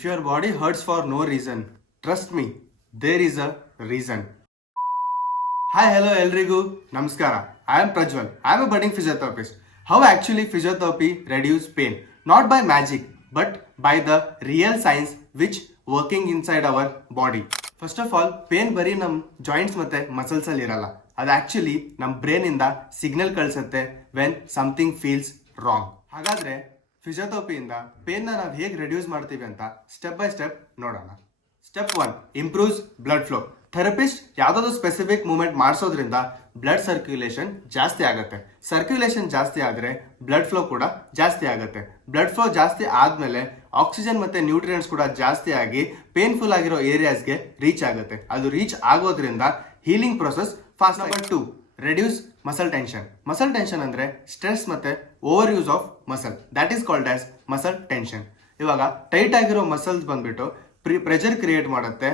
If your body hurts for no reason, trust me, there is a reason. Hi, hello, ಎಲ್ರಿಗೂ ನಮಸ್ಕಾರ. I am Prajwal. I am a budding physiotherapist. How actually physiotherapy reduce pain? Not by magic, but by the real science which working inside our body. First of all pain ಬರೀ ನಮ್ಮ joints ಮತ್ತೆ muscles ಅಲ್ಲಿ ಇರಲ್ಲ. ಅದು actually ನಮ್ಮ brain ಇಂದ signal ಕಳಿಸುತ್ತೆ when something feels wrong. ಹಾಗಾದ್ರೆ ಫಿಸಿಯೋಥೆರಪಿಯಿಂದ ಪೇನ್ ನಾವು ಹೇಗೆ ರೆಡ್ಯೂಸ್ ಮಾಡ್ತೀವಿ ಅಂತ ಸ್ಟೆಪ್ ಬೈ ಸ್ಟೆಪ್ ನೋಡೋಣ. Step 1, improves blood flow. Therapist ಯಾವ್ದಾದ್ರು ಸ್ಪೆಸಿಫಿಕ್ ಮೂವ್ಮೆಂಟ್ ಮಾಡಿಸೋದ್ರಿಂದ ಬ್ಲಡ್ ಸರ್ಕ್ಯುಲೇಷನ್ ಜಾಸ್ತಿ ಆಗುತ್ತೆ. ಸರ್ಕ್ಯುಲೇಷನ್ ಜಾಸ್ತಿ ಆದ್ರೆ ಬ್ಲಡ್ ಫ್ಲೋ ಕೂಡ ಜಾಸ್ತಿ ಆಗುತ್ತೆ. ಬ್ಲಡ್ ಫ್ಲೋ ಜಾಸ್ತಿ ಆದ್ಮೇಲೆ ಆಕ್ಸಿಜನ್ ಮತ್ತೆ ನ್ಯೂಟ್ರಿಯೆಂಟ್ಸ್ ಕೂಡ ಜಾಸ್ತಿ ಆಗಿ ಪೇನ್ಫುಲ್ ಆಗಿರೋ ಏರಿಯಾಸ್ಗೆ ರೀಚ್ ಆಗುತ್ತೆ. ಅದು ರೀಚ್ ಆಗೋದ್ರಿಂದ healing process fast. Number 2, reduce muscle tension. Muscle tension ಅಂದ್ರೆ ಸ್ಟ್ರೆಸ್ ಮತ್ತೆ over use of muscle, that is called as muscle tension. ಇವಾಗ ಟೈಟ್ ಆಗಿರೋ ಮಸಲ್ಸ್ ಬಂದ್ಬಿಟ್ಟು ಪ್ರೆಷರ್ ಕ್ರಿಯೇಟ್ ಮಾಡುತ್ತೆ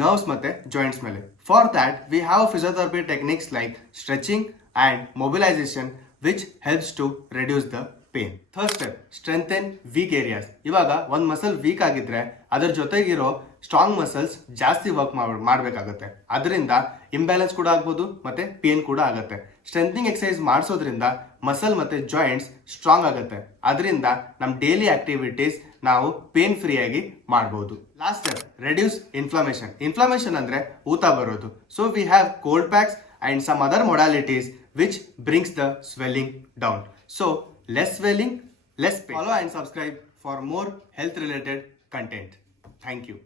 ನರ್ವ್ಸ್ ಮತ್ತೆ ಜಾಯಿಂಟ್ಸ್ ಮೇಲೆ. For that we have physiotherapy techniques like stretching and mobilisation which helps to reduce the pain. Third step, strengthen weak areas. ಇವಾಗ ಒಂದ್ muscle weak ಆಗಿದ್ರೆ ಅದರ ಜೊತೆಗಿರೋ ಸ್ಟ್ರಾಂಗ್ ಮಸಲ್ಸ್ ಜಾಸ್ತಿ ವರ್ಕ್ ಮಾಡಬೇಕಾಗುತ್ತೆ. ಅದರಿಂದ ಇಂಬ್ಯಾಲೆನ್ಸ್ ಕೂಡ ಆಗ್ಬೋದು ಮತ್ತೆ ಪೇನ್ ಕೂಡ ಆಗುತ್ತೆ. ಸ್ಟ್ರೆಂಥನಿಂಗ್ ಎಕ್ಸರ್ಸೈಸ್ ಮಾಡಿಸೋದ್ರಿಂದ ಮಸಲ್ ಮತ್ತೆ ಜಾಯಿಂಟ್ಸ್ ಸ್ಟ್ರಾಂಗ್ ಆಗುತ್ತೆ. ಅದರಿಂದ ನಮ್ಮ ಡೈಲಿ ಆಕ್ಟಿವಿಟೀಸ್ ನಾವು ಪೇನ್ ಫ್ರೀ ಆಗಿ ಮಾಡಬಹುದು. Last step, reduce inflammation. Inflammation ಅಂದ್ರೆ ಊತ ಬರೋದು. So we have cold packs and some other modalities which brings the swelling down. So less swelling, less pain. Follow and subscribe for more health related content. Thank you.